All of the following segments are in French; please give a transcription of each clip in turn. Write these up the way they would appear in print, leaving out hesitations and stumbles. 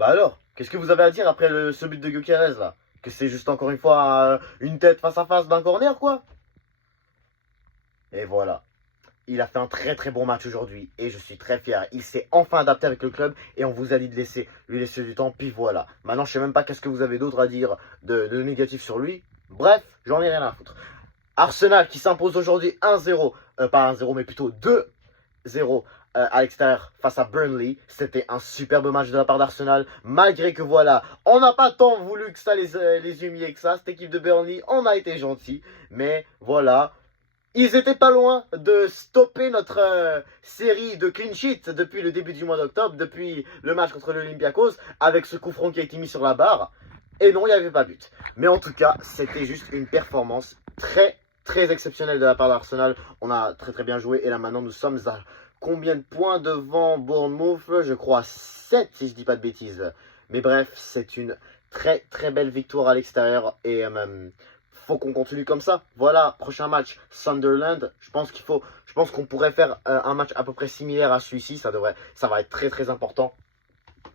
Bah alors, qu'est-ce que vous avez à dire après ce but de Gyökeres là? Que c'est juste encore une fois une tête face à face d'un corner quoi? Et voilà. Il a fait un très très bon match aujourd'hui et je suis très fier. Il s'est enfin adapté avec le club et on vous a dit de lui laisser du temps. Puis voilà. Maintenant, je sais même pas qu'est-ce que vous avez d'autre à dire de négatif sur lui. Bref, j'en ai rien à foutre. Arsenal qui s'impose aujourd'hui 1-0, pas 1-0 mais plutôt 2-0 à l'extérieur face à Burnley. C'était un superbe match de la part d'Arsenal. Malgré que voilà, on n'a pas tant voulu que ça les humilier que ça. Cette équipe de Burnley, on a été gentil. Mais voilà. Ils étaient pas loin de stopper notre série de clean sheet depuis le début du mois d'octobre, depuis le match contre l'Olympiakos, avec ce coup franc qui a été mis sur la barre. Et non, il n'y avait pas but. Mais en tout cas, c'était juste une performance très, très exceptionnelle de la part d'Arsenal. On a très, très bien joué. Et là, maintenant, nous sommes à combien de points devant Bournemouth? Je crois 7, si je dis pas de bêtises. Mais bref, c'est une très, très belle victoire à l'extérieur. Et faut qu'on continue comme ça. Voilà, prochain match, Sunderland. Je pense qu'on pourrait faire un match à peu près similaire à celui-ci. Ça va être très très important.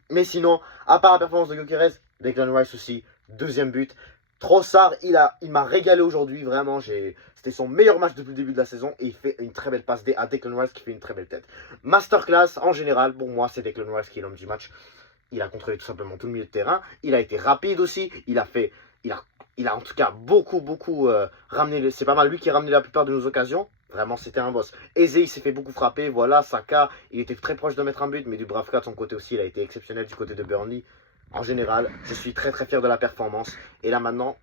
Mais sinon, à part la performance de Gyökeres, Declan Rice aussi, deuxième but. Trossard, il m'a régalé aujourd'hui, vraiment. C'était son meilleur match depuis le début de la saison et il fait une très belle passe à Declan Rice qui fait une très belle tête. Masterclass, en général, pour moi, c'est Declan Rice qui est l'homme du match. Il a contrôlé tout simplement tout le milieu de terrain. Il a été rapide aussi. Il a en tout cas beaucoup ramené. C'est pas mal lui qui a ramené la plupart de nos occasions. Vraiment, c'était un boss. Eze, il s'est fait beaucoup frapper. Voilà, Saka, il était très proche de mettre un but. Mais Dubravka, de son côté aussi, il a été exceptionnel du côté de Burnley. En général, je suis très très fier de la performance. Et là maintenant,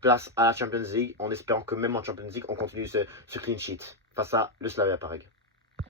place à la Champions League. En espérant que même en Champions League, on continue ce clean sheet face à le Slavia Prague.